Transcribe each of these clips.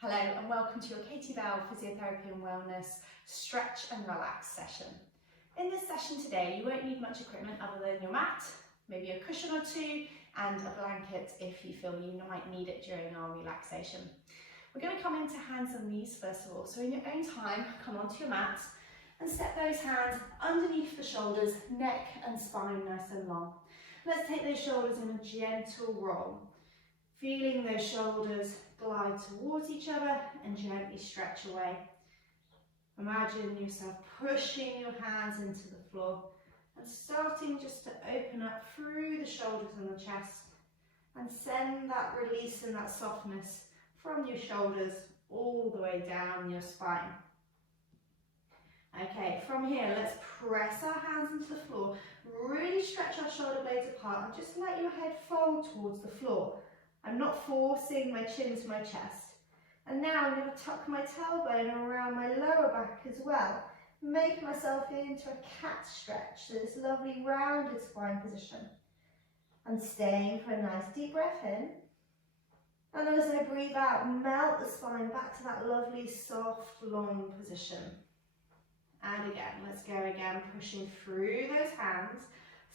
Hello and welcome to your Katie Bell Physiotherapy and Wellness Stretch and Relax session. In this session today, you won't need much equipment other than your mat, maybe a cushion or two, and a blanket if you feel you might need it during our relaxation. We're going to come into hands and knees first of all, so in your own time, come onto your mat and step those hands underneath the shoulders, neck and spine nice and long. Let's take those shoulders in a gentle roll. Feeling those shoulders glide towards each other and gently stretch away. Imagine yourself pushing your hands into the floor and starting just to open up through the shoulders and the chest and send that release and that softness from your shoulders all the way down your spine. Okay, from here, let's press our hands into the floor, really stretch our shoulder blades apart and just let your head fold towards the floor. I'm not forcing my chin to my chest. And now I'm going to tuck my tailbone around my lower back as well, make myself into a cat stretch, so this lovely rounded spine position. And staying for a nice deep breath in. And then as I breathe out, melt the spine back to that lovely soft long position. And again, let's go again, pushing through those hands.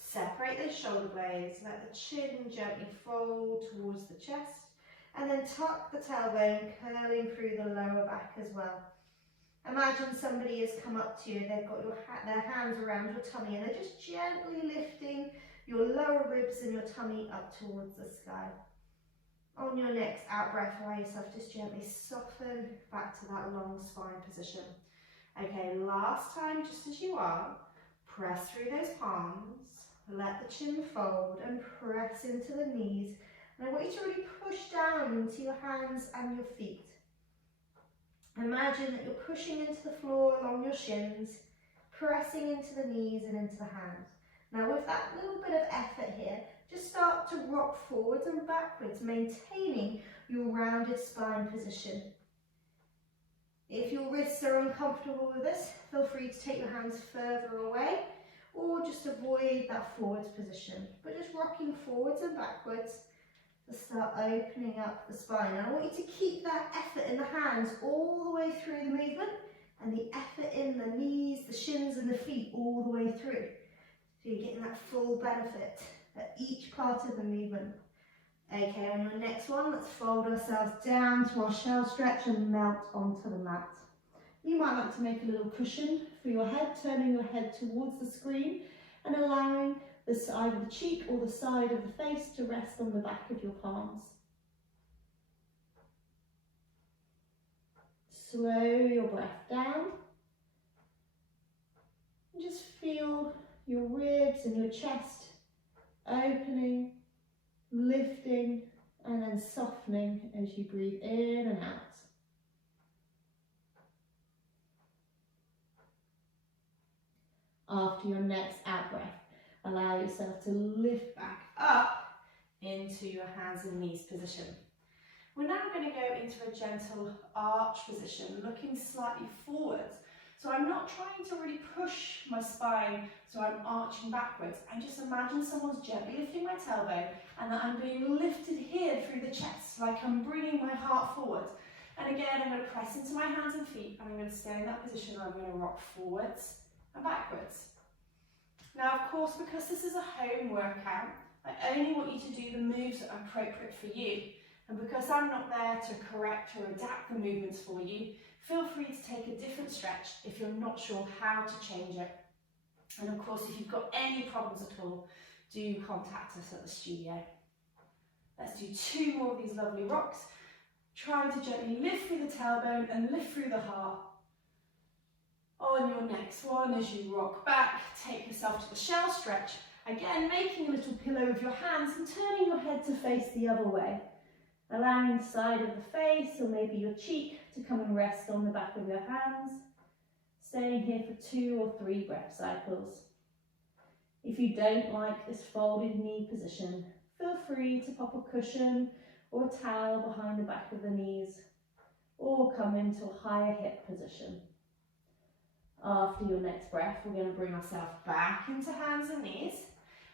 Separate those shoulder blades, let the chin gently fold towards the chest, and then tuck the tailbone, curling through the lower back as well. Imagine somebody has come up to you, they've got their hands around your tummy and they're just gently lifting your lower ribs and your tummy up towards the sky. On your next out breath, allow yourself just gently soften back to that long spine position. Okay, last time, just as you are, press through those palms. Let the chin fold and press into the knees. And I want you to really push down into your hands and your feet. Imagine that you're pushing into the floor along your shins, pressing into the knees and into the hands. Now with that little bit of effort here, just start to rock forwards and backwards, maintaining your rounded spine position. If your wrists are uncomfortable with this, feel free to take your hands further away, or just avoid that forwards position, but just rocking forwards and backwards to start opening up the spine. And I want you to keep that effort in the hands all the way through the movement, and the effort in the knees, the shins and the feet all the way through. So you're getting that full benefit at each part of the movement. Okay, on your next one, let's fold ourselves down to our shell stretch and melt onto the mat. You might like to make a little cushion for your head, turning your head towards the screen and allowing the side of the cheek or the side of the face to rest on the back of your palms. Slow your breath down and just feel your ribs and your chest opening, lifting and then softening as you breathe in and out. After your next out breath, allow yourself to lift back up into your hands and knees position. We're now going to go into a gentle arch position, looking slightly forwards. So I'm not trying to really push my spine so I'm arching backwards. I just imagine someone's gently lifting my tailbone and that I'm being lifted here through the chest, like I'm bringing my heart forward. And again, I'm going to press into my hands and feet and I'm going to stay in that position where I'm going to rock forwards and backwards. Now, of course, because this is a home workout, I only want you to do the moves that are appropriate for you. And because I'm not there to correct or adapt the movements for you, feel free to take a different stretch if you're not sure how to change it. And of course, if you've got any problems at all, do contact us at the studio. Let's do 2 more of these lovely rocks. Try to gently lift through the tailbone and lift through the heart. On your next one, as you rock back, take yourself to the shell stretch. Again, making a little pillow with your hands and turning your head to face the other way. Allowing the side of the face or maybe your cheek to come and rest on the back of your hands. Staying here for 2 or 3 breath cycles. If you don't like this folded knee position, feel free to pop a cushion or a towel behind the back of the knees or come into a higher hip position. After your next breath, we're going to bring ourselves back into hands and knees.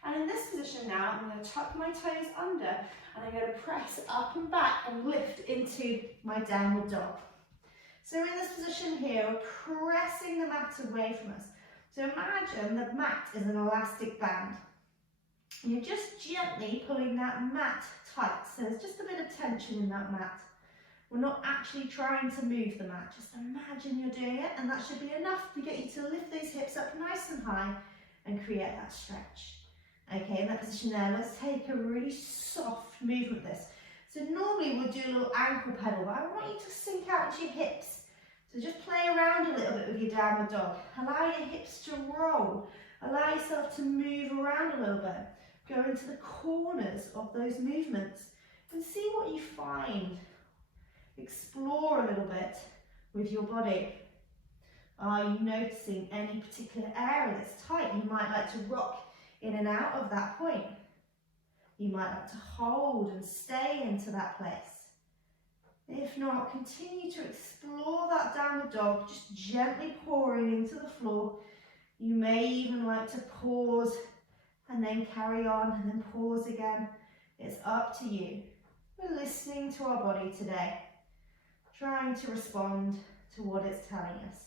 And in this position now, I'm going to tuck my toes under and I'm going to press up and back and lift into my downward dog. So in this position here, we're pressing the mat away from us. So imagine the mat is an elastic band. You're just gently pulling that mat tight, so there's just a bit of tension in that mat. We're not actually trying to move the mat, just imagine you're doing it, and that should be enough to get you to lift those hips up nice and high and create that stretch. Okay, in that position there, let's take a really soft movement with this. So normally we'll do a little ankle pedal, but I want you to sink out into your hips. So just play around a little bit with your downward dog. Allow your hips to roll. Allow yourself to move around a little bit. Go into the corners of those movements and see what you find. Explore a little bit with your body. Are you noticing any particular area that's tight? You might like to rock in and out of that point. You might like to hold and stay into that place. If not, continue to explore that downward dog, just gently pouring into the floor. You may even like to pause and then carry on and then pause again. It's up to you. We're listening to our body today, trying to respond to what it's telling us.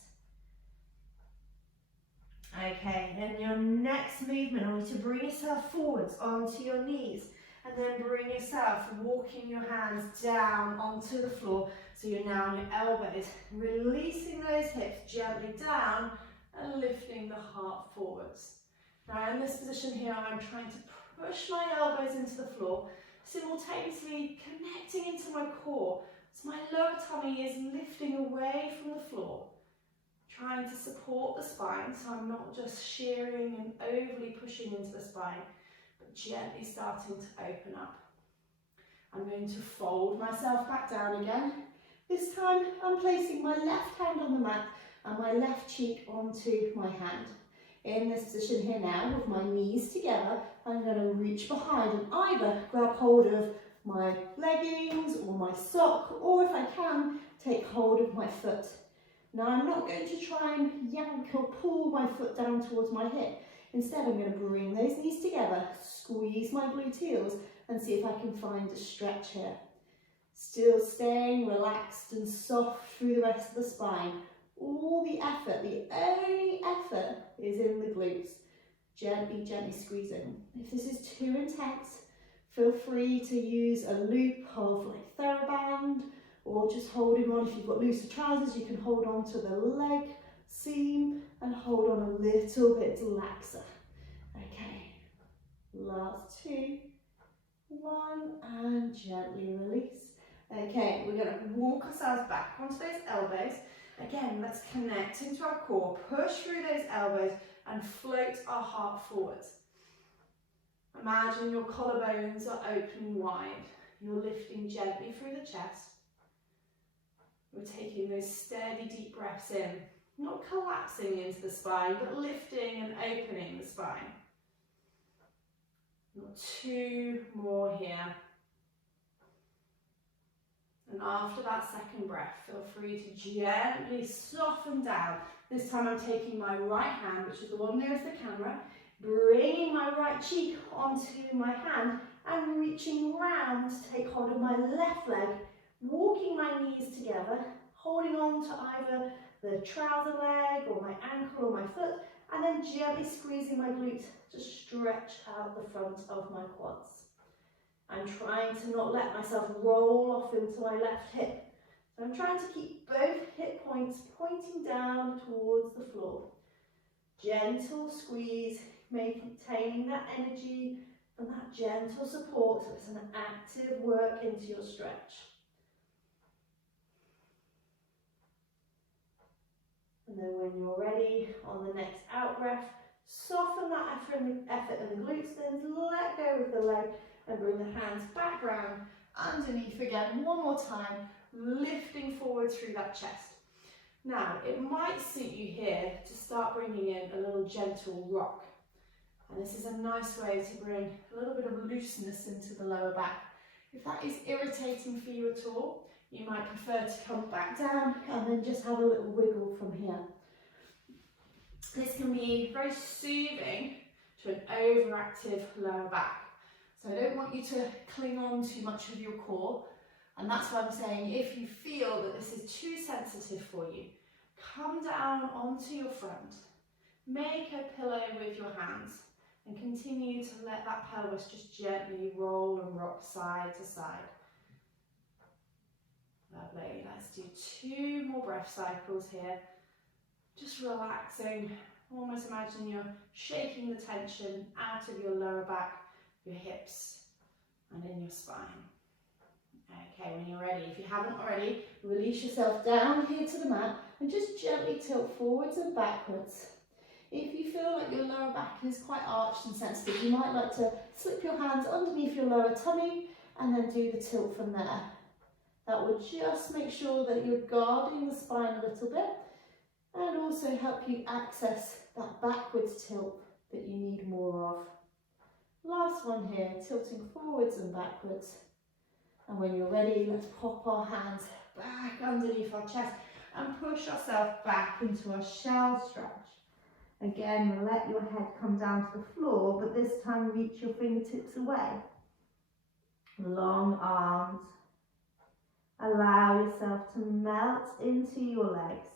Okay, in your next movement, I want you to bring yourself forwards onto your knees and then bring yourself walking your hands down onto the floor. So you're now on your elbows, releasing those hips gently down and lifting the heart forwards. Now in this position here, I'm trying to push my elbows into the floor, simultaneously connecting into my core. So my lower tummy is lifting away from the floor, trying to support the spine, so I'm not just shearing and overly pushing into the spine, but gently starting to open up. I'm going to fold myself back down again. This time I'm placing my left hand on the mat and my left cheek onto my hand. In this position here now, with my knees together, I'm going to reach behind and either grab hold of my leggings or my sock, or if I can, take hold of my foot. Now I'm not going to try and yank or pull my foot down towards my hip. Instead, I'm going to bring those knees together, squeeze my glutes and see if I can find a stretch here. Still staying relaxed and soft through the rest of the spine. All the effort, the only effort is in the glutes. Gently, gently squeezing. If this is too intense, feel free to use a loop of like TheraBand, or just holding on. If you've got looser trousers, you can hold on to the leg seam and hold on a little bit laxer. Okay, last two, one, and gently release. Okay, we're going to walk ourselves back onto those elbows. Again, let's connect into our core, push through those elbows and float our heart forwards. Imagine your collarbones are open wide. You're lifting gently through the chest. We're taking those steady deep breaths in, not collapsing into the spine, but lifting and opening the spine. Not two more here. And after that second breath, feel free to gently soften down. This time I'm taking my right hand, which is the one nearest the camera, bringing my right cheek onto my hand and reaching round to take hold of my left leg, walking my knees together, holding on to either the trouser leg or my ankle or my foot, and then gently squeezing my glutes to stretch out the front of my quads. I'm trying to not let myself roll off into my left hip. So I'm trying to keep both hip points pointing down towards the floor. Gentle squeeze, maintaining that energy and that gentle support, so it's an active work into your stretch. And then when you're ready, on the next out breath, soften that effort in the glutes, then let go of the leg and bring the hands back round underneath again. One more time, lifting forward through that chest. Now, it might suit you here to start bringing in a little gentle rock. And this is a nice way to bring a little bit of looseness into the lower back. If that is irritating for you at all, you might prefer to come back down and then just have a little wiggle from here. This can be very soothing, to an overactive lower back. So I don't want you to cling on too much of your core, and that's why I'm saying if you feel that this is too sensitive for you, come down onto your front, make a pillow with your hands, and continue to let that pelvis just gently roll and rock side to side. Lovely. Let's do 2 more breath cycles here. Just relaxing. Almost imagine you're shaking the tension out of your lower back, your hips, and in your spine. Okay, when you're ready, if you haven't already, release yourself down here to the mat and just gently tilt forwards and backwards. If you feel like your lower back is quite arched and sensitive, you might like to slip your hands underneath your lower tummy and then do the tilt from there. That would just make sure that you're guarding the spine a little bit and also help you access that backwards tilt that you need more of. Last one here, tilting forwards and backwards. And when you're ready, let's pop our hands back underneath our chest and push ourselves back into our shell stretch. Again, let your head come down to the floor, but this time reach your fingertips away. Long arms. Allow yourself to melt into your legs.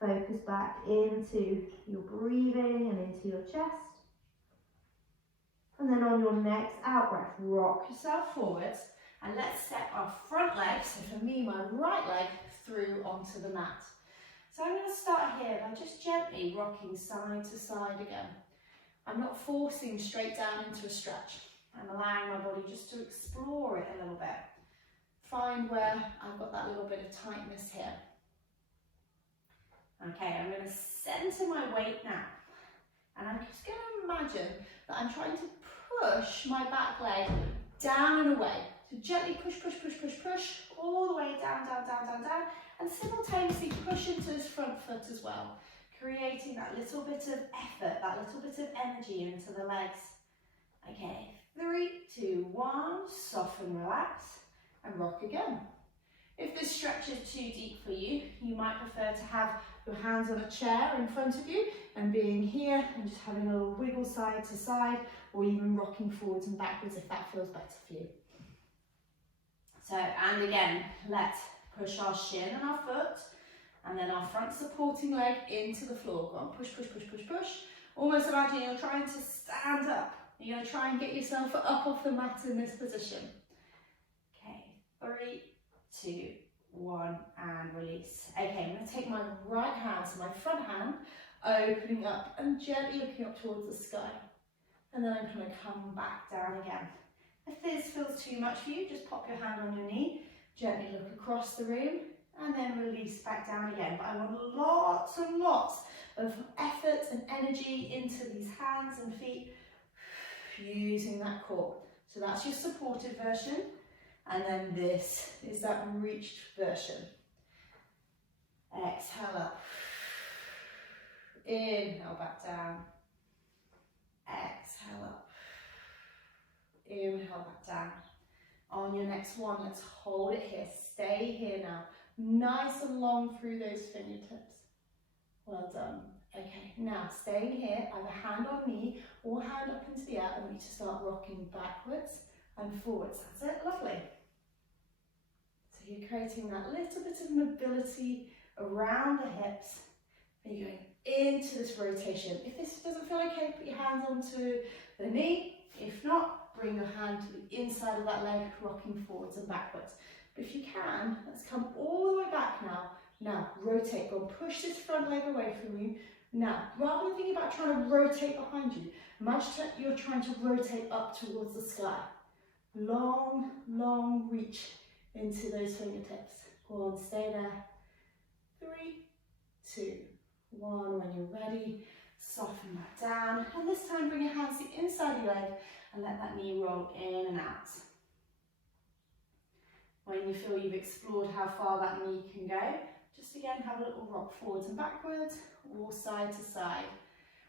Focus back into your breathing and into your chest. And then on your next out breath, rock yourself forwards and let's step our front leg, so for me, my right leg, through onto the mat. So I'm going to start here by just gently rocking side to side again. I'm not forcing straight down into a stretch. I'm allowing my body just to explore it a little bit. Find where I've got that little bit of tightness here. Okay, I'm going to center my weight now. And I'm just going to imagine that I'm trying to push my back leg down and away. So gently push, push, push, push, push, all the way down, down, down, down, down. And simultaneously push into this front foot as well. Creating that little bit of effort, that little bit of energy into the legs. Okay, 3, 2, 1, soften, relax, and rock again. If this stretch is too deep for you, you might prefer to have your hands on a chair in front of you and being here and just having a little wiggle side to side, or even rocking forwards and backwards if that feels better for you. So, and again, let's push our shin and our foot, and then our front supporting leg into the floor. Go on, push, push, push, push, push. Almost imagine you're trying to stand up. You're going to try and get yourself up off the mat in this position. Okay, 3, 2, 1, and release. Okay, I'm going to take my right hand, so my front hand, opening up and gently looking up towards the sky. And then I'm going to come back down again. If this feels too much for you, just pop your hand on your knee, gently look across the room, and then release back down again. But I want lots and lots of effort and energy into these hands and feet, using that core. So that's your supported version. And then this is that reached version. Exhale up. Inhale back down. Exhale up. Inhale back down. On your next one, let's hold it here. Stay here now. Nice and long through those fingertips. Well done. Okay, now staying here, either hand on knee or hand up into the air. I want you to start rocking backwards and forwards. That's it, lovely. So you're creating that little bit of mobility around the hips. And you're going into this rotation. If this doesn't feel okay, put your hands onto the knee. If not, bring your hand to the inside of that leg, rocking forwards and backwards. But if you can, let's come all the way back now. Now, rotate. Go and push this front leg away from you. Now, rather than thinking about trying to rotate behind you, imagine you're trying to rotate up towards the sky. Long, long reach into those fingertips. Go on, stay there. 3, 2, 1. When you're ready, soften that down. And this time, bring your hands to the inside of your leg and let that knee roll in and out. When you feel you've explored how far that knee can go, just again have a little rock forwards and backwards or side to side.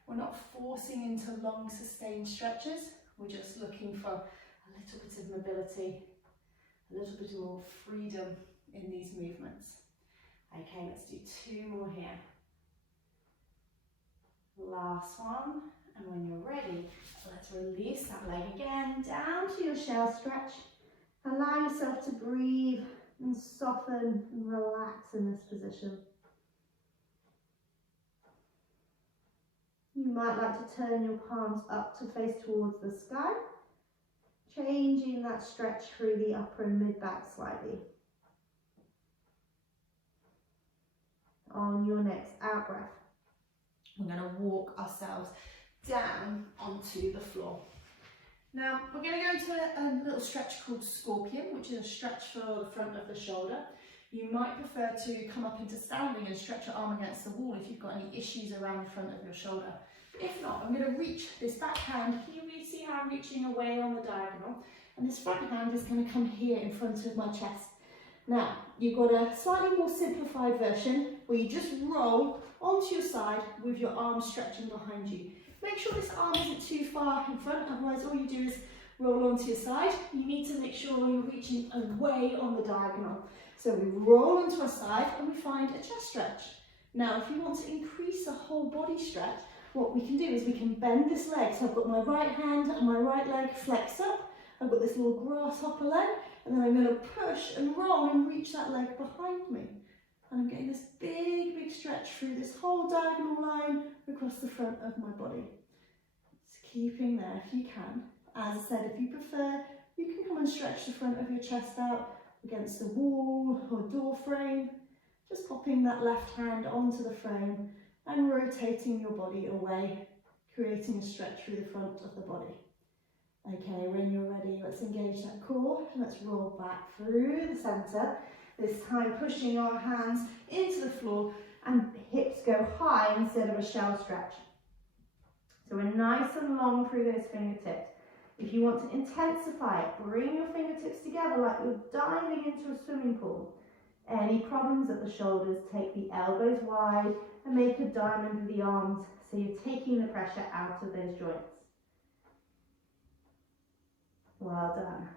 We're not forcing into long sustained stretches, we're just looking for a little bit of mobility, a little bit more freedom in these movements. Okay, let's do 2 more here. Last one. And when you're ready, let's release that leg again, down to your shell stretch. Allow yourself to breathe and soften and relax in this position. You might like to turn your palms up to face towards the sky, changing that stretch through the upper and mid back slightly. On your next out breath, we're going to walk ourselves down onto the floor. Now we're going to go into a little stretch called scorpion, which is a stretch for the front of the shoulder. You might prefer to come up into standing and stretch your arm against the wall if you've got any issues around the front of your shoulder. If not, I'm going to reach this back hand. Can you really see how I'm reaching away on the diagonal? And this front hand is going to come here in front of my chest. Now, you've got a slightly more simplified version where you just roll onto your side with your arm stretching behind you. Make sure this arm isn't too far in front, otherwise all you do is roll onto your side. You need to make sure you're reaching away on the diagonal. So we roll onto our side and we find a chest stretch. Now, if you want to increase the whole body stretch, what we can do is we can bend this leg. So I've got my right hand and my right leg flexed up. I've got this little grasshopper leg, and then I'm going to push and roll and reach that leg behind me. And I'm getting this big stretch through this whole diagonal line across the front of my body. Just keeping there if you can. As I said, if you prefer, you can come and stretch the front of your chest out against the wall or door frame. Just popping that left hand onto the frame and rotating your body away, creating a stretch through the front of the body. Okay, when you're ready, let's engage that core. Let's roll back through the centre. This time pushing our hands into the floor and hips go high instead of a shell stretch. So we're nice and long through those fingertips. If you want to intensify it, bring your fingertips together like you're diving into a swimming pool. Any problems at the shoulders, take the elbows wide and make a diamond with the arms so you're taking the pressure out of those joints. Well done.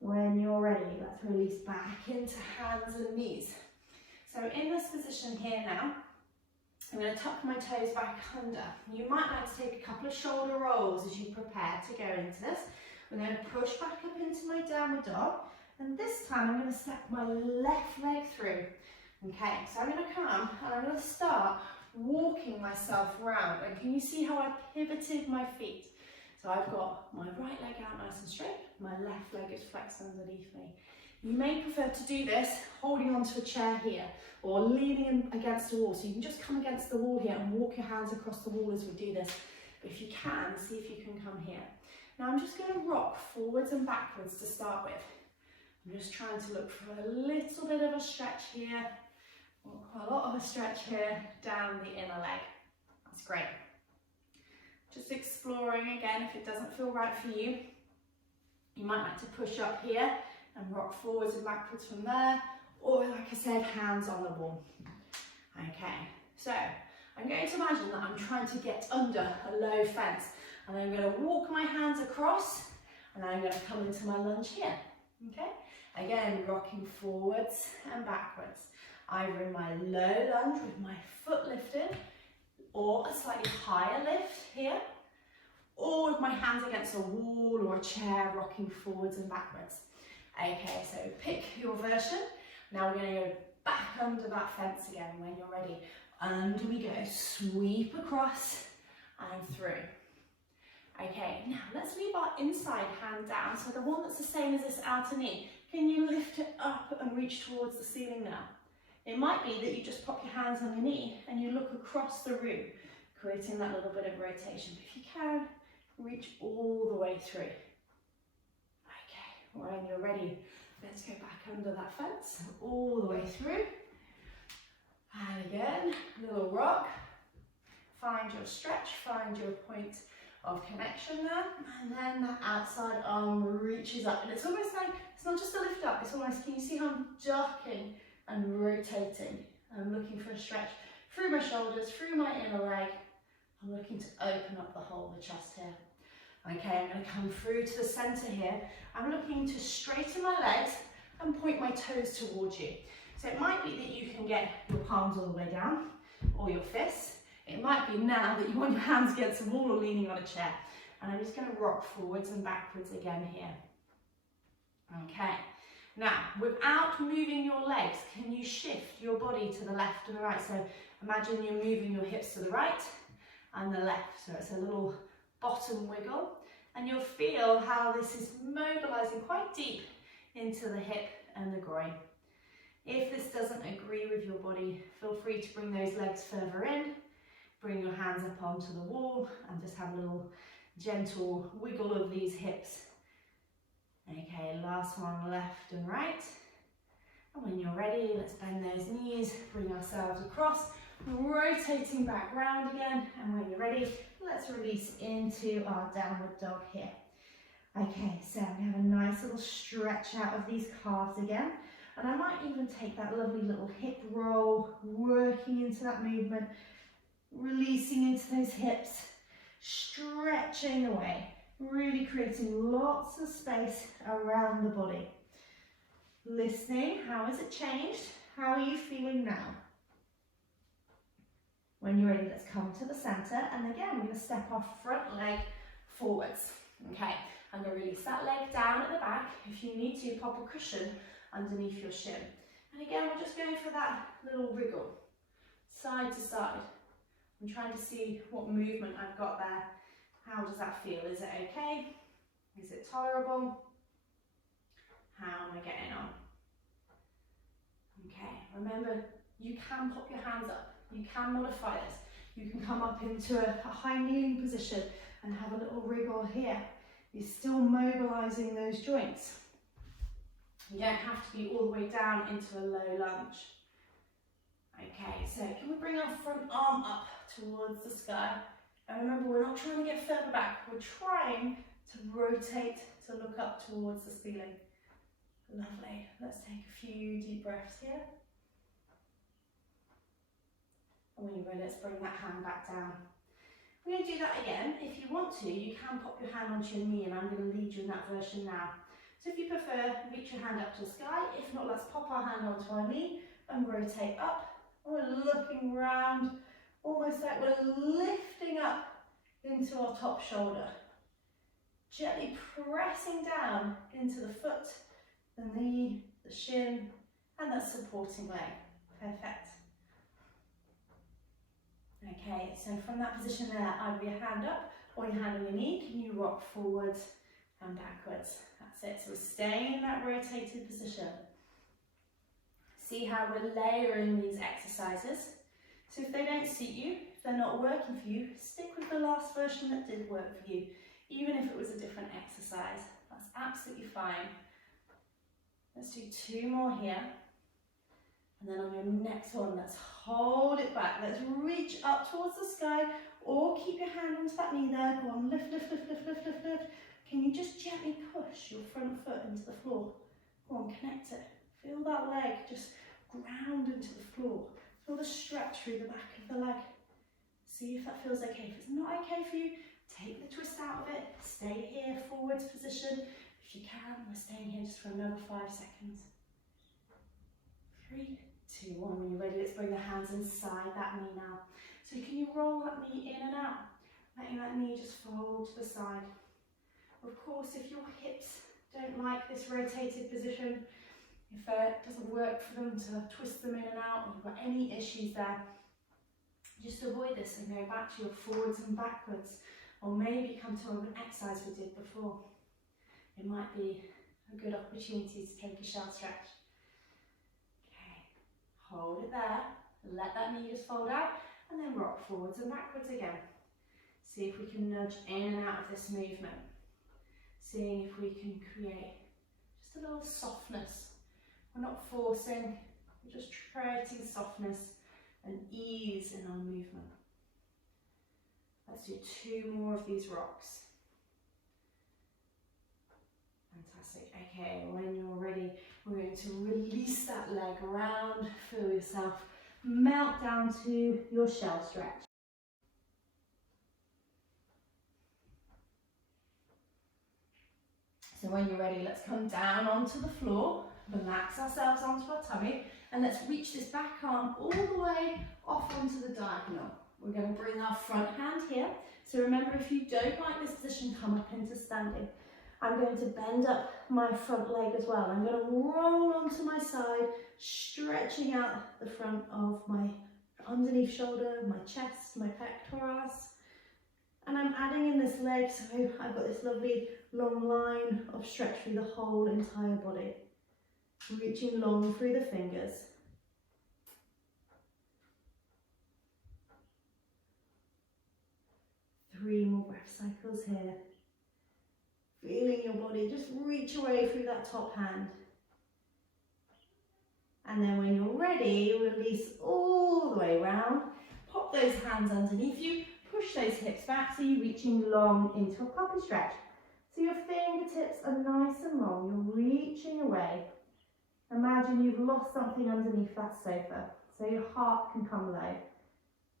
When you're ready, let's release back into hands and knees. So in this position here now, I'm going to tuck my toes back under. You might like to take a couple of shoulder rolls as you prepare to go into this. We're going to push back up into my downward dog, and this time I'm going to step my left leg through. Okay, so I'm going to come and I'm going to start walking myself round. And can you see how I pivoted my feet? So I've got my right leg out nice and straight, my left leg is flexed underneath me. You may prefer to do this holding onto a chair here or leaning against the wall. So you can just come against the wall here and walk your hands across the wall as we do this. But if you can, see if you can come here. Now I'm just going to rock forwards and backwards to start with. I'm just trying to look for a little bit of a stretch here, or quite a lot of a stretch here down the inner leg. That's great. Just exploring again if it doesn't feel right for you. You might like to push up here and rock forwards and backwards from there, or like I said, hands on the wall. Okay, so I'm going to imagine that I'm trying to get under a low fence, and I'm going to walk my hands across, and I'm going to come into my lunge here. Okay, again, rocking forwards and backwards, either in my low lunge with my foot lifted, or a slightly higher lift here, or with my hands against a wall or a chair, rocking forwards and backwards. Okay, so pick your version. Now we're going to go back under that fence again when you're ready. Under we go, sweep across and through. Okay, now let's leave our inside hand down, so the one that's the same as this outer knee. Can you lift it up and reach towards the ceiling now? It might be that you just pop your hands on your knee and you look across the room, creating that little bit of rotation. But if you can, reach all the way through. Okay, when you're ready, let's go back under that fence, all the way through. And again, little rock. Find your stretch, find your point of connection there. And then that outside arm reaches up. And it's almost like, it's not just a lift up, it's almost, can you see how I'm ducking and rotating? I'm looking for a stretch through my shoulders, through my inner leg. I'm looking to open up the whole of the chest here. Okay, I'm going to come through to the centre here. I'm looking to straighten my legs and point my toes towards you. So it might be that you can get your palms all the way down. or your fists. It might be now that you want your hands against the wall or leaning on a chair. And I'm just going to rock forwards and backwards again here. Okay. Now, without moving your legs, can you shift your body to the left and the right? So imagine you're moving your hips to the right and the left. So it's a little bottom wiggle. And you'll feel how this is mobilizing quite deep into the hip and the groin. If this doesn't agree with your body, feel free to bring those legs further in. Bring your hands up onto the wall and just have a little gentle wiggle of these hips. Okay, last one, left and right. And when you're ready, let's bend those knees, bring ourselves across, rotating back round again. And when you're ready, let's release into our downward dog here. Okay, so we have a nice little stretch out of these calves again. And I might even take that lovely little hip roll, working into that movement, releasing into those hips, stretching away, really creating lots of space around the body. Listening, how has it changed? How are you feeling now? When you're ready, let's come to the center, and again, we're going to step our front leg forwards. Okay, I'm going to release that leg down at the back. If you need to, pop a cushion underneath your shin. And again, we're just going for that little wriggle, side to side. I'm trying to see what movement I've got there. How does that feel? Is it okay? Is it tolerable? How am I getting on? Okay, remember, you can pop your hands up. You can modify this. You can come up into a high kneeling position and have a little wriggle here. You're still mobilizing those joints. You don't have to be all the way down into a low lunge. Okay, so can we bring our front arm up towards the sky? And remember, we're not trying to get further back. We're trying to rotate to look up towards the ceiling. Lovely. Let's take a few deep breaths here. And when you're ready, let's bring that hand back down. We're going to do that again. If you want to, you can pop your hand onto your knee, and I'm going to lead you in that version now. So if you prefer, reach your hand up to the sky. If not, let's pop our hand onto our knee and rotate up. We're looking round, almost like we're lifting up into our top shoulder. Gently pressing down into the foot, the knee, the shin, and that supporting leg. Perfect. Okay, so from that position there, either your hand up or your hand on your knee, can you rock forwards and backwards? That's it, so we're staying in that rotated position. See how we're layering these exercises. So if they don't suit you, if they're not working for you, stick with the last version that did work for you, even if it was a different exercise. That's absolutely fine. Let's do 2 more here. And then on your next one, let's hold it back. Let's reach up towards the sky, or keep your hand onto that knee there. Go on, lift, lift, lift, lift, lift, lift, lift. Can you just gently push your front foot into the floor? Go on, connect it. Feel that leg just ground into the floor. Feel the stretch through the back of the leg. See if that feels okay. If it's not okay for you, take the twist out of it. Stay here, forwards position. If you can, we're staying here just for another 5 seconds. 3, 2, 1. When you're ready, let's bring the hands inside that knee now. So can you roll that knee in and out? Letting that knee just fold to the side. Of course, if your hips don't like this rotated position, if it doesn't work for them to twist them in and out, or you've got any issues there, just avoid this and go back to your forwards and backwards, or maybe come to an exercise we did before. It might be a good opportunity to take a shell stretch. Okay, hold it there, let that knee just fold out, and then rock forwards and backwards again. See if we can nudge in and out of this movement. Seeing if we can create just a little softness. We're not forcing, we're just creating softness and ease in our movement. Let's do 2 more of these rocks. Fantastic. Okay, when you're ready, we're going to release that leg around, feel yourself melt down to your shell stretch. So when you're ready, let's come down onto the floor. relax ourselves onto our tummy, and let's reach this back arm all the way off onto the diagonal. We're going to bring our front hand here. So remember, if you don't like this position, come up into standing. I'm going to bend up my front leg as well. I'm going to roll onto my side, stretching out the front of my underneath shoulder, my chest, my pectorals. And I'm adding in this leg, so I've got this lovely long line of stretch through the whole entire body. Reaching long through the fingers. Three more breath cycles here. Feeling your body just reach away through that top hand. And then when you're ready, release all the way around. Pop those hands underneath you. Push those hips back so you're reaching long into a puppy stretch. So your fingertips are nice and long. You're reaching away. Imagine you've lost something underneath that sofa, so your heart can come low.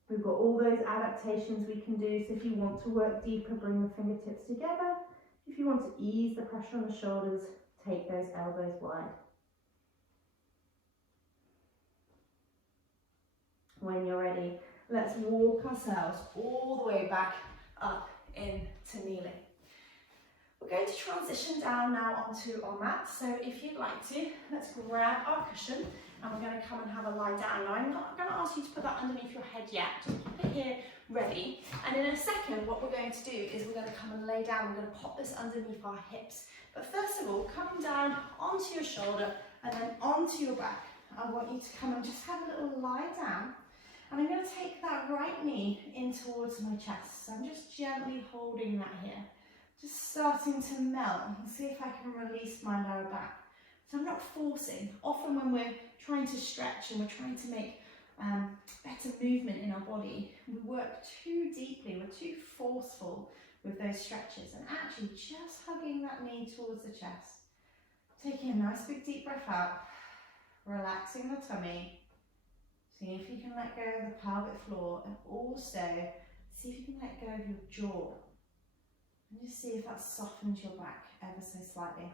We've got all those adaptations we can do, so if you want to work deeper, bring the fingertips together. If you want to ease the pressure on the shoulders, take those elbows wide. When you're ready, let's walk ourselves all the way back up into kneeling. We're going to transition down now onto our mat, so if you'd like to, let's grab our cushion and we're going to come and have a lie down. Now I'm not going to ask you to put that underneath your head yet, just pop it here ready, and in a second what we're going to do is we're going to come and lay down. We're going to pop this underneath our hips, but first of all, coming down onto your shoulder and then onto your back. I want you to come and just have a little lie down, and I'm going to take that right knee in towards my chest, so I'm just gently holding that here. Just starting to melt and see if I can release my lower back. So I'm not forcing. Often when we're trying to stretch and we're trying to make better movement in our body, we work too deeply, we're too forceful with those stretches, and actually just hugging that knee towards the chest. Taking a nice big deep breath out, relaxing the tummy, seeing if you can let go of the pelvic floor, and also see if you can let go of your jaw. And just see if that softens your back ever so slightly.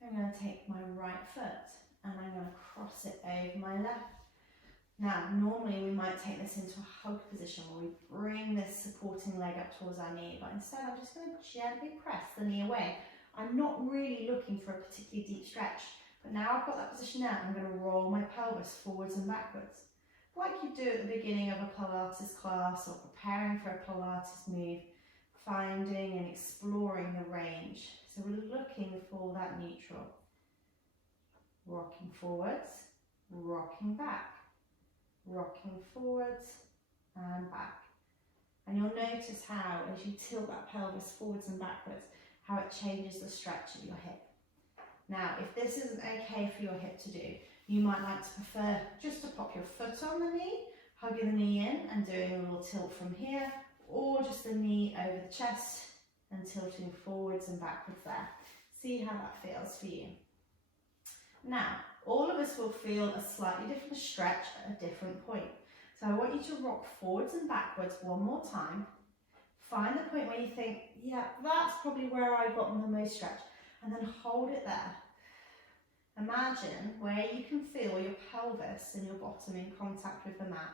I'm going to take my right foot and I'm going to cross it over my left. Now, normally we might take this into a hug position where we bring this supporting leg up towards our knee, but instead I'm just going to gently press the knee away. I'm not really looking for a particularly deep stretch, but now I've got that position out, I'm going to roll my pelvis forwards and backwards. Like you do at the beginning of a Pilates class or preparing for a Pilates move, finding and exploring the range. So we're looking for that neutral. Rocking forwards, rocking back, rocking forwards and back. And you'll notice how, as you tilt that pelvis forwards and backwards, how it changes the stretch of your hip. Now, if this isn't okay for your hip to do, you might like to prefer just to pop your foot on the knee, hugging the knee in and doing a little tilt from here, or just the knee over the chest and tilting forwards and backwards there. See how that feels for you. Now, all of us will feel a slightly different stretch at a different point. So I want you to rock forwards and backwards one more time. Find the point where you think, yeah, that's probably where I've gotten the most stretch, and then hold it there. Imagine where you can feel your pelvis and your bottom in contact with the mat.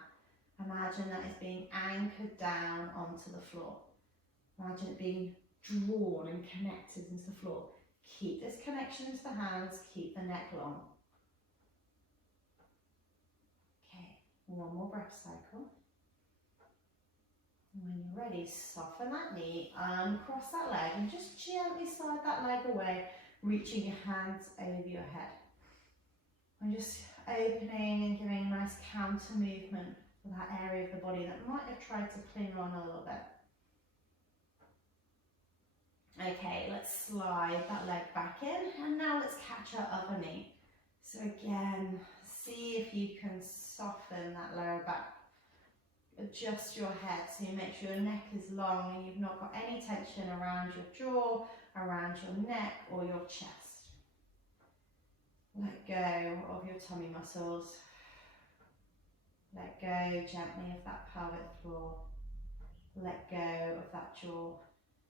Imagine that is being anchored down onto the floor. Imagine it being drawn and connected into the floor. Keep this connection into the hands, keep the neck long. Okay, one more breath cycle. When you're ready, soften that knee, uncross that leg and just gently slide that leg away, reaching your hands over your head. And just opening and giving a nice counter movement for that area of the body that might have tried to cling on a little bit. Okay, let's slide that leg back in, and now let's catch our other knee. So again, see if you can soften that lower back. Adjust your head so you make sure your neck is long and you've not got any tension around your jaw, around your neck or your chest. Let go of your tummy muscles. Let go gently of that pelvic floor. Let go of that jaw.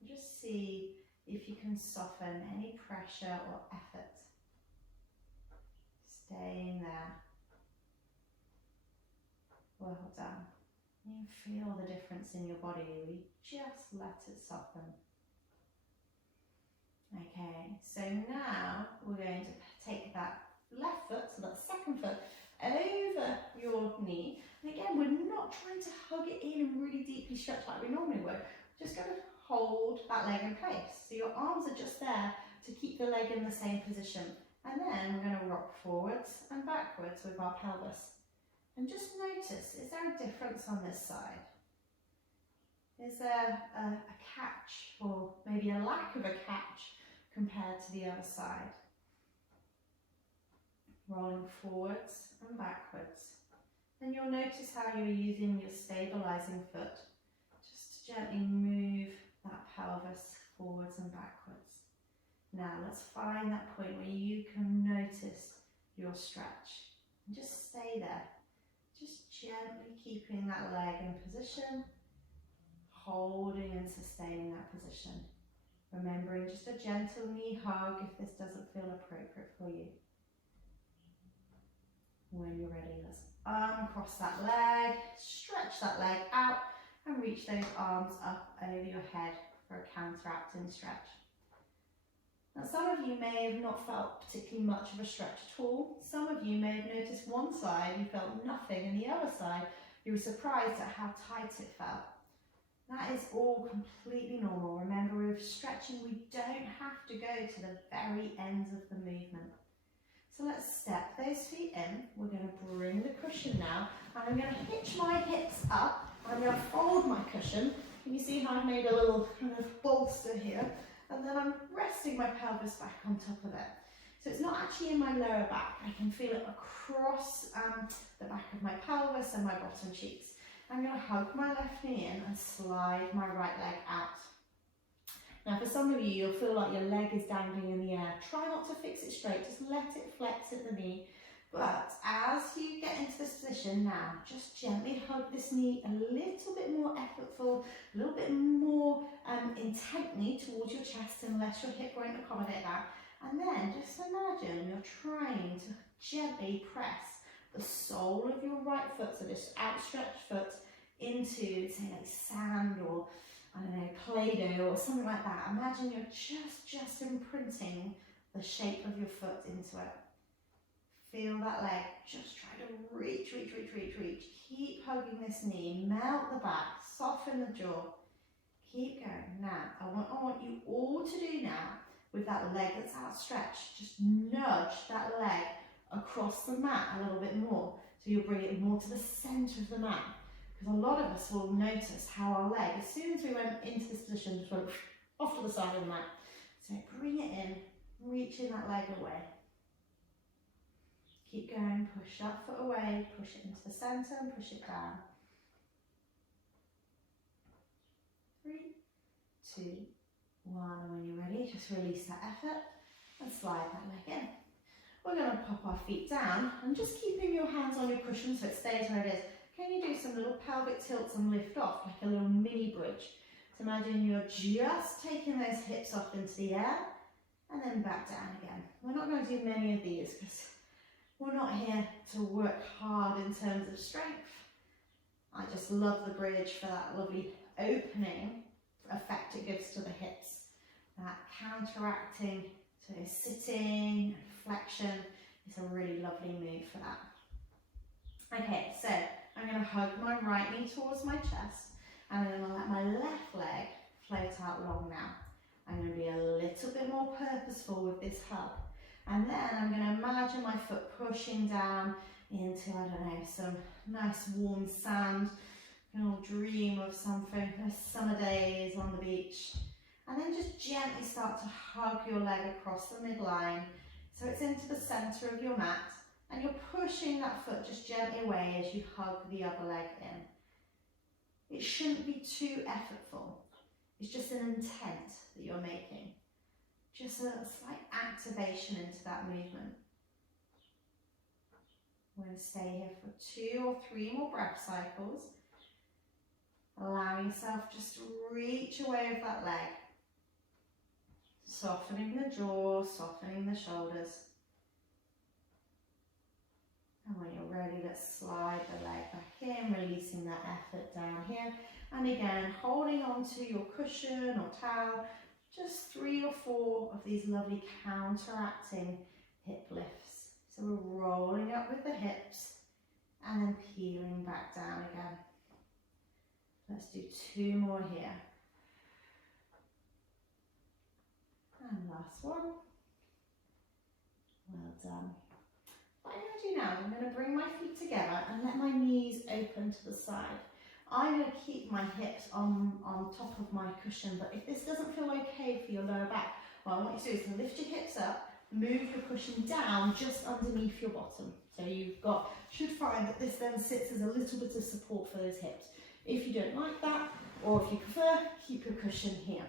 Just see if you can soften any pressure or effort Staying there. Well done. You feel the difference in your body. We just let it soften. Okay, so now we're going to take that left foot, so that second foot, over your knee. And again, we're not trying to hug it in and really deeply stretch like we normally would. Just going to hold that leg in place. So your arms are just there to keep the leg in the same position. And then we're going to rock forwards and backwards with our pelvis. And just notice, is there a difference on this side? Is there a catch, or maybe a lack of a catch compared to the other side? Rolling forwards and backwards. And you'll notice how you're using your stabilizing foot just to gently move that pelvis forwards and backwards. Now let's find that point where you can notice your stretch. And just stay there. Just gently keeping that leg in position, holding and sustaining that position. Remembering just a gentle knee hug if this doesn't feel appropriate for you. When you're ready, let's uncross that leg, stretch that leg out and reach those arms up over your head for a counteracting stretch. Now some of you may have not felt particularly much of a stretch at all. Some of you may have noticed one side you felt nothing and the other side you were surprised at how tight it felt. That is all completely normal. Remember, with stretching we don't have to go to the very ends of the movement. So let's step those feet in. We're going to bring the cushion now, and I'm going to hitch my hips up. I'm going to fold my cushion. Can you see how I've made a little kind of bolster here? And then I'm resting my pelvis back on top of it. So it's not actually in my lower back. I can feel it across the back of my pelvis and my bottom cheeks. I'm going to hug my left knee in and slide my right leg out. Now for some of you, you'll feel like your leg is dangling in the air. Try not to fix it straight, just let it flex at the knee. But as you get into this position now, just gently hug this knee a little bit more effortful, a little bit more intently towards your chest unless your hip won't accommodate that. And then just imagine you're trying to gently press the sole of your right foot, so this outstretched foot, into, say, like sand or, I don't know, Play-Doh or something like that. Imagine you're just imprinting the shape of your foot into it. Feel that leg, just try to reach. Keep hugging this knee, melt the back, soften the jaw. Keep going. Now, I want you all to do now, with that leg that's outstretched, just nudge that leg across the mat a little bit more. So you'll bring it more to the centre of the mat. Because a lot of us will notice how our leg, as soon as we went into this position, just went off to the side of the mat. So bring it in, reaching that leg away. Keep going, push that foot away, push it into the centre and push it down. 3, 2, 1, and when you're ready, just release that effort and slide that leg in. We're going to pop our feet down and just keeping your hands on your cushion so it stays where it is. Can you do some little pelvic tilts and lift off, like a little mini bridge? So imagine you're just taking those hips off into the air and then back down again. We're not going to do many of these because we're not here to work hard in terms of strength. I just love the bridge for that lovely opening effect it gives to the hips. That counteracting, so sitting, flexion, is a really lovely move for that. Okay, so I'm going to hug my right knee towards my chest and I'm going to let my left leg float out long now. I'm going to be a little bit more purposeful with this hug. And then I'm going to imagine my foot pushing down into, I don't know, some nice warm sand. You'll dream of something, summer days on the beach. And then just gently start to hug your leg across the midline so it's into the centre of your mat. And you're pushing that foot just gently away as you hug the other leg in. It shouldn't be too effortful. It's just an intent that you're making. Just a slight activation into that movement. We're going to stay here for 2 or 3 more breath cycles. Allow yourself just to reach away with that leg. Softening the jaw, softening the shoulders. And when you're ready, let's slide the leg back in, releasing that effort down here. And again, holding on to your cushion or towel, just 3 or 4 of these lovely counteracting hip lifts. So we're rolling up with the hips and then peeling back down again. Let's do 2 more here. And last one. Well done. What I'm going to do now, I'm going to bring my feet together and let my knees open to the side. I'm going to keep my hips on top of my cushion, but if this doesn't feel okay for your lower back, what I want you to do is to lift your hips up, move your cushion down just underneath your bottom. So should find that this then sits as a little bit of support for those hips. If you don't like that, or if you prefer, keep your cushion here.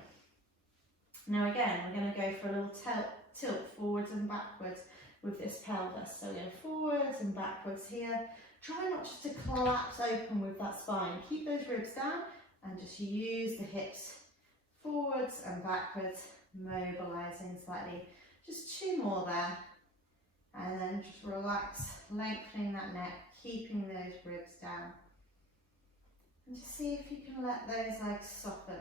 Now again, we're going to go for a little tilt forwards and backwards with this pelvis. So go forwards and backwards here. Try not just to collapse open with that spine. Keep those ribs down and just use the hips forwards and backwards, mobilizing slightly. Just 2 more there. And then just relax, lengthening that neck, keeping those ribs down. And just see if you can let those legs soften.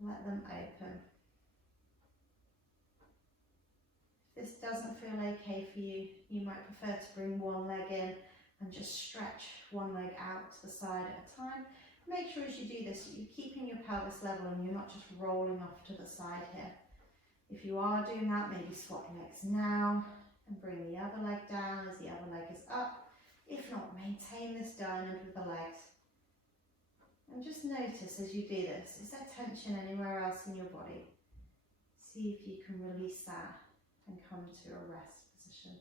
Let them open. If this doesn't feel okay for you, you might prefer to bring one leg in and just stretch one leg out to the side at a time. Make sure as you do this, you're keeping your pelvis level and you're not just rolling off to the side here. If you are doing that, maybe swap legs now and bring the other leg down as the other leg is up. If not, maintain this diamond with the legs. And just notice as you do this, is there tension anywhere else in your body? See if you can release that and come to a rest position.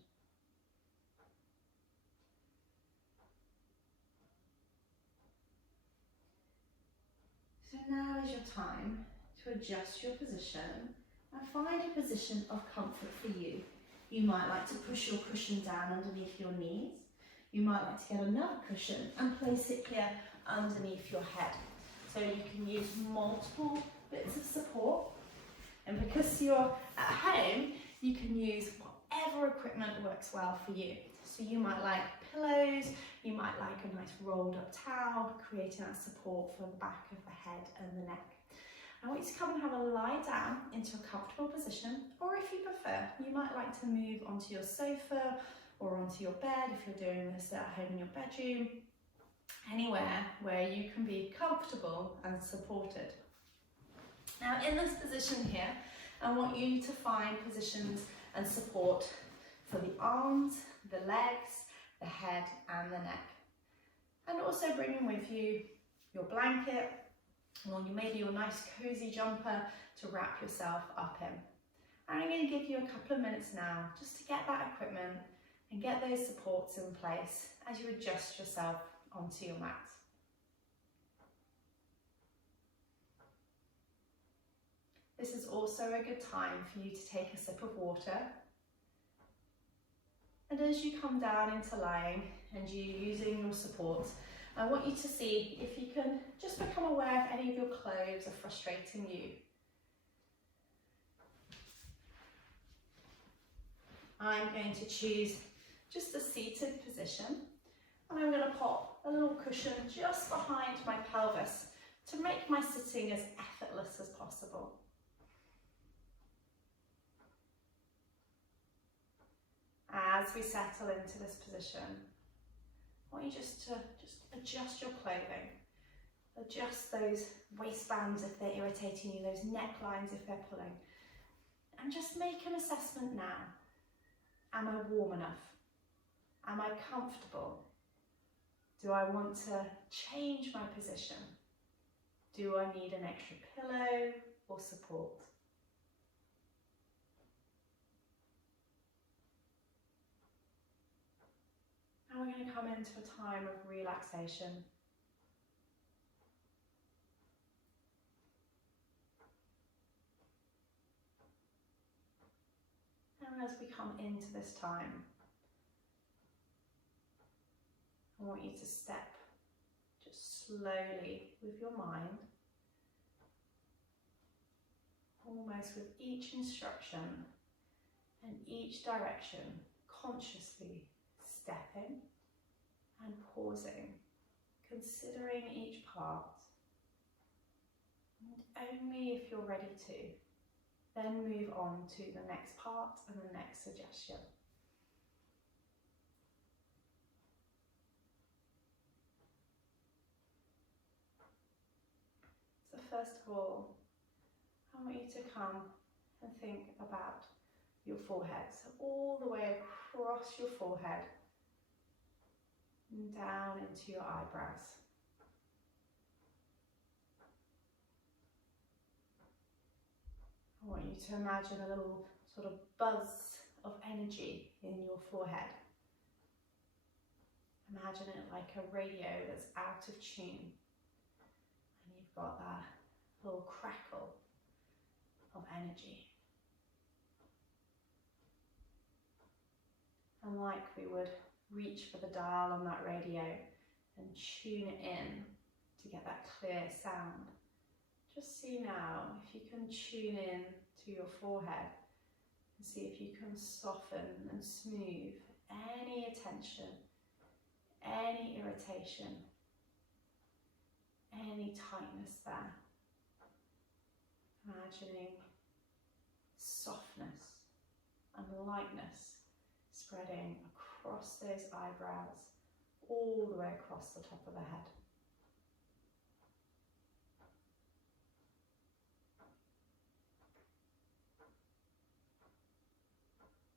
So now is your time to adjust your position and find a position of comfort for you. You might like to push your cushion down underneath your knees. You might like to get another cushion and place it here underneath your head. So you can use multiple bits of support. And because you're at home, you can use whatever equipment works well for you. So you might like pillows, you might like a nice rolled up towel, creating that support for the back of the head and the neck. I want you to come and have a lie down into a comfortable position, or if you prefer, you might like to move onto your sofa or onto your bed if you're doing this at home in your bedroom, anywhere where you can be comfortable and supported. Now in this position here, I want you to find positions and support for the arms, the legs, the head and the neck. And also bringing with you your blanket or maybe your nice cozy jumper to wrap yourself up in. And I'm going to give you a couple of minutes now just to get that equipment and get those supports in place as you adjust yourself onto your mat. This is also a good time for you to take a sip of water. And as you come down into lying and you're using your support, I want you to see if you can just become aware if any of your clothes are frustrating you. I'm going to choose just a seated position, and I'm going to pop a little cushion just behind my pelvis to make my sitting as effortless as possible. As we settle into this position, I want you just to adjust your clothing, adjust those waistbands if they're irritating you, those necklines if they're pulling, and just make an assessment now. Am I warm enough? Am I comfortable? Do I want to change my position? Do I need an extra pillow or support? Now we're going to come into a time of relaxation. And as we come into this time, I want you to step just slowly with your mind, almost with each instruction and each direction, consciously stepping and pausing, considering each part. And only if you're ready to, then move on to the next part and the next suggestion. So first of all, I want you to come and think about your forehead. So all the way across your forehead and down into your eyebrows. I want you to imagine a little sort of buzz of energy in your forehead. Imagine it like a radio that's out of tune. And you've got that little crackle of energy. And like we would reach for the dial on that radio and tune it in to get that clear sound. Just see now if you can tune in to your forehead and see if you can soften and smooth any attention, any irritation, any tightness there. Imagining softness and lightness spreading across those eyebrows, all the way across the top of the head.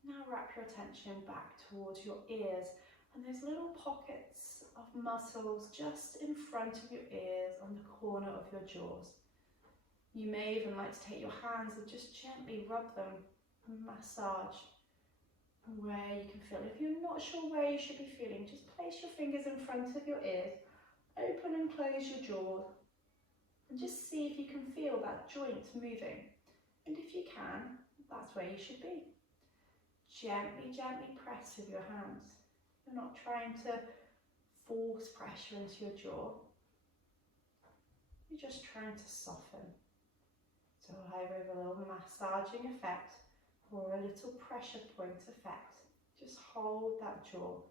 Now wrap your attention back towards your ears and those little pockets of muscles just in front of your ears on the corner of your jaws. You may even like to take your hands and just gently rub them and massage where you can feel. If you're not sure where you should be feeling, just place your fingers in front of your ears, open and close your jaw, and just see if you can feel that joint moving. And if you can, that's where you should be. Gently, gently press with your hands. You're not trying to force pressure into your jaw. You're just trying to soften. So either with a little massaging effect or a little pressure point effect. Just hold that jaw.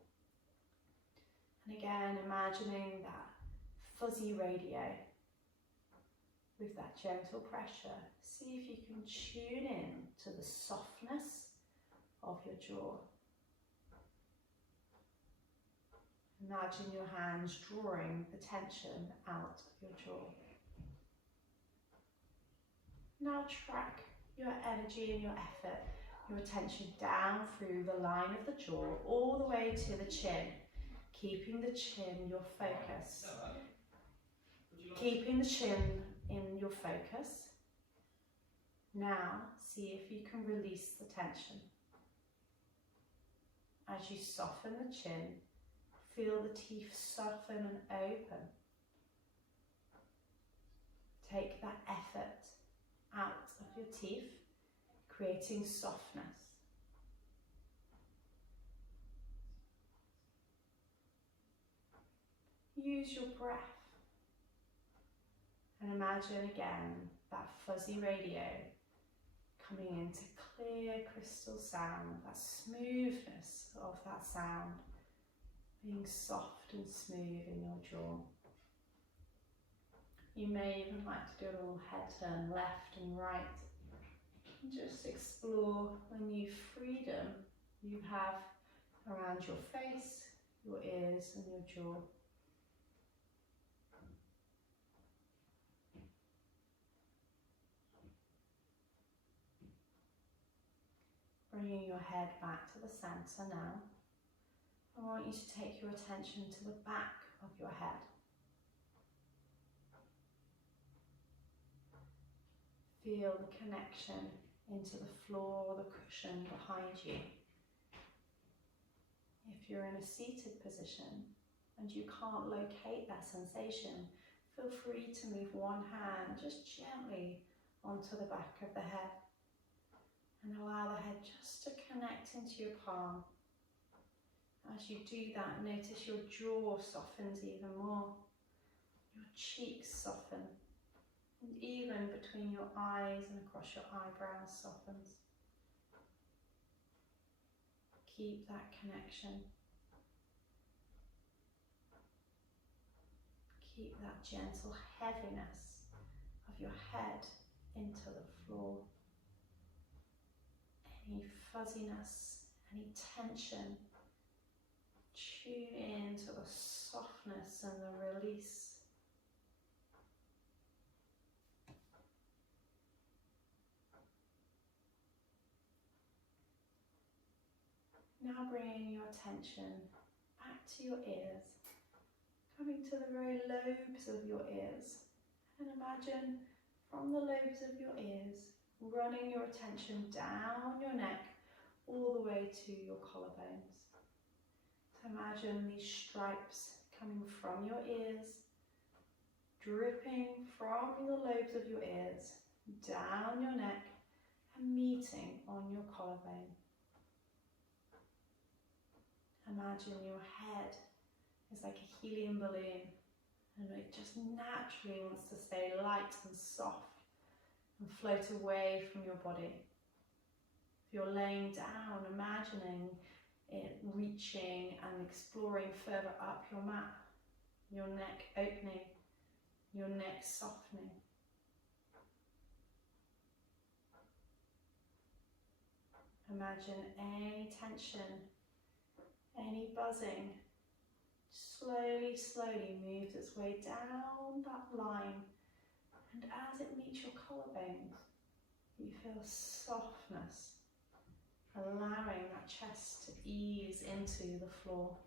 And again, imagining that fuzzy radio with that gentle pressure. See if you can tune in to the softness of your jaw. Imagine your hands drawing the tension out of your jaw. Now track your energy and your effort, your attention down through the line of the jaw, all the way to the chin, keeping the chin your focus. Keeping the chin in your focus. Now see if you can release the tension. As you soften the chin, feel the teeth soften and open. Take that effort out of your teeth, creating softness. Use your breath and imagine again that fuzzy radio coming into clear crystal sound, that smoothness of that sound, being soft and smooth in your jaw. You may even like to do a little head turn left and right. And just explore the new freedom you have around your face, your ears and your jaw. Bringing your head back to the centre now. I want you to take your attention to the back of your head. Feel the connection into the floor or the cushion behind you. If you're in a seated position and you can't locate that sensation, feel free to move one hand just gently onto the back of the head and allow the head just to connect into your palm. As you do that, notice your jaw softens even more, your cheeks soften, and even between your eyes and across your eyebrows softens. keep that connection. Keep that gentle heaviness of your head into the floor. Any fuzziness, any tension, tune into the softness and the release. Now bringing your attention back to your ears, coming to the very lobes of your ears, and imagine from the lobes of your ears running your attention down your neck all the way to your collarbones. So imagine these stripes coming from your ears, dripping from the lobes of your ears down your neck and meeting on your collarbone. Imagine your head is like a helium balloon and it just naturally wants to stay light and soft and float away from your body. If you're laying down, imagining it reaching and exploring further up your mat, your neck opening, your neck softening. Imagine any tension, any buzzing, slowly moves its way down that line, and as it meets your collarbones, you feel softness, allowing that chest to ease into the floor.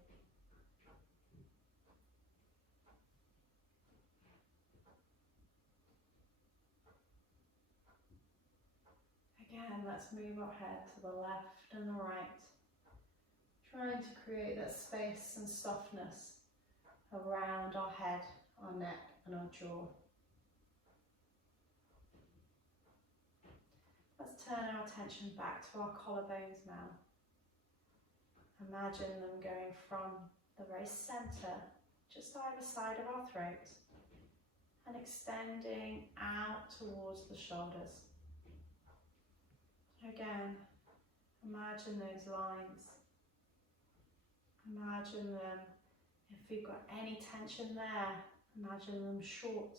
Again, let's move our head to the left and the right, trying to create that space and softness around our head, our neck and our jaw. Let's turn our attention back to our collarbones now. Imagine them going from the very centre, just either side of our throat, and extending out towards the shoulders. Again, imagine those lines. Imagine them, if we've got any tension there, imagine them short.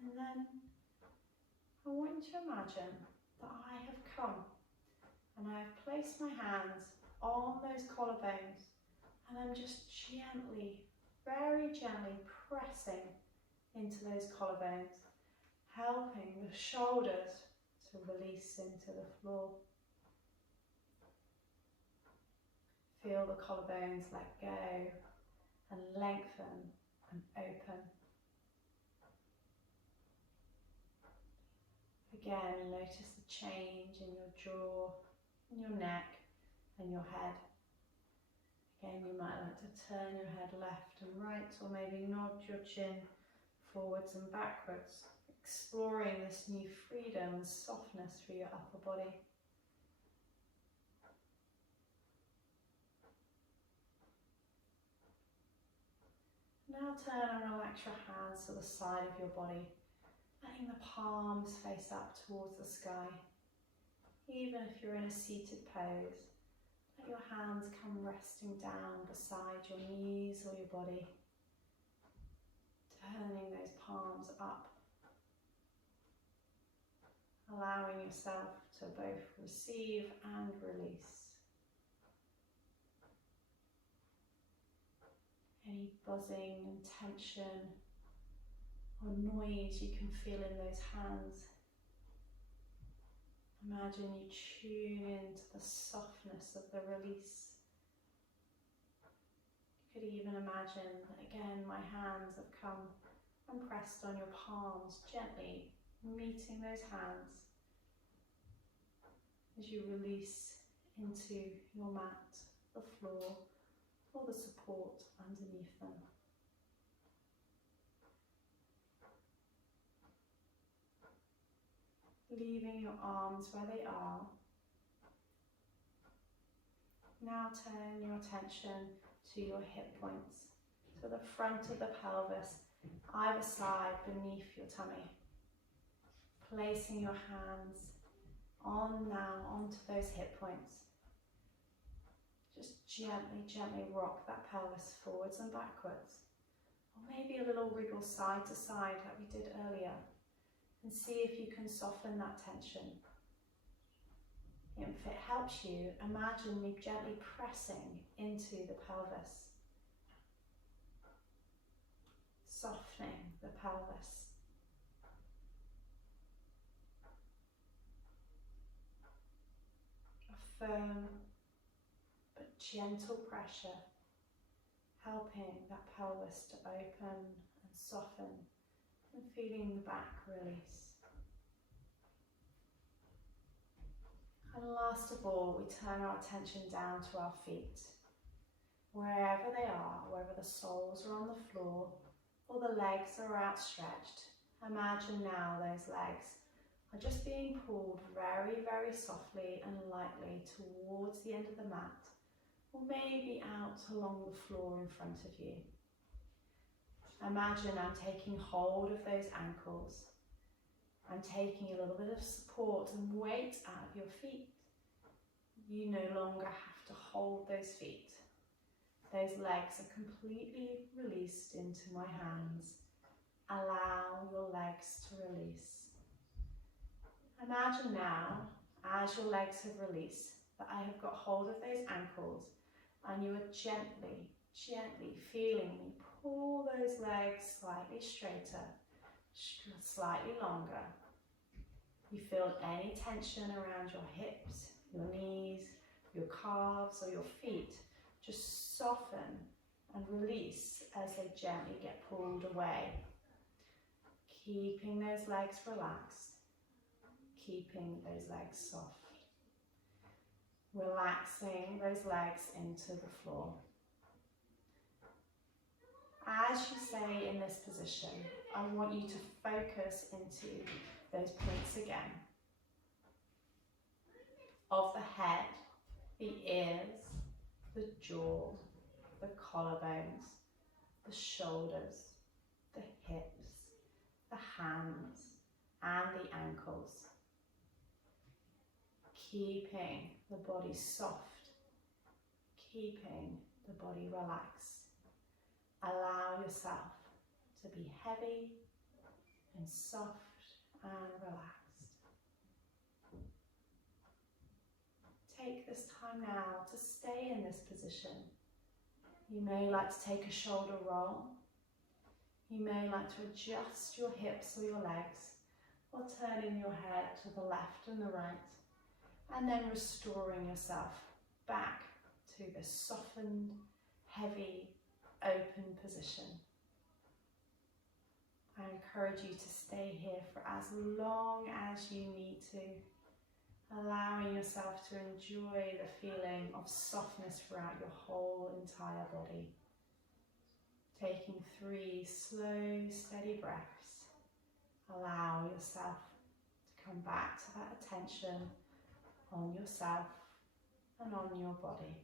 And then I want you to imagine that I have come and I have placed my hands on those collarbones and I'm just gently, very gently pressing into those collarbones, helping the shoulders to release into the floor. Feel the collarbones let go and lengthen and open. Again, notice the change in your jaw, in your neck and your head. Again, you might like to turn your head left and right, or maybe nod your chin forwards and backwards, exploring this new freedom and softness through your upper body. Now turn and relax your hands to the side of your body, letting the palms face up towards the sky. Even if you're in a seated pose, let your hands come resting down beside your knees or your body, turning those palms up, allowing yourself to both receive and release. Any buzzing and tension or noise you can feel in those hands. Imagine you tune into the softness of the release. You could even imagine that again my hands have come and pressed on your palms, gently meeting those hands as you release into your mat, the floor, or the support underneath them. Leaving your arms where they are. Now turn your attention to your hip points, to the front of the pelvis, either side beneath your tummy. Placing your hands On now, onto those hip points. Just gently, gently rock that pelvis forwards and backwards. Or maybe a little wriggle side to side like we did earlier. And see if you can soften that tension. If it helps you, imagine me gently pressing into the pelvis. Softening the pelvis. A firm but gentle pressure, helping that pelvis to open and soften, and feeling the back release. And last of all, we turn our attention down to our feet. Wherever they are, whether the soles are on the floor or the legs are outstretched, imagine now those legs are just being pulled very, very softly and lightly towards the end of the mat, or maybe out along the floor in front of you. Imagine I'm taking hold of those ankles. I'm taking a little bit of support and weight out of your feet. You no longer have to hold those feet. Those legs are completely released into my hands. Allow your legs to release. Imagine now, as your legs have released, that I have got hold of those ankles and you are gently, gently feeling me pull those legs slightly straighter, slightly longer. You feel any tension around your hips, your knees, your calves or your feet, just soften and release as they gently get pulled away. Keeping those legs relaxed, keeping those legs soft. Relaxing those legs into the floor. As you stay in this position, I want you to focus into those points again. Of the head, the ears, the jaw, the collarbones, the shoulders, the hips, the hands, and the ankles. Keeping the body soft, keeping the body relaxed. Allow yourself to be heavy and soft and relaxed. Take this time now to stay in this position. You may like to take a shoulder roll. You may like to adjust your hips or your legs, or turning your head to the left and the right, and then restoring yourself back to this softened, heavy, open position. I encourage you to stay here for as long as you need to, allowing yourself to enjoy the feeling of softness throughout your whole entire body. Taking 3 slow, steady breaths. Allow yourself to come back to that attention on yourself and on your body.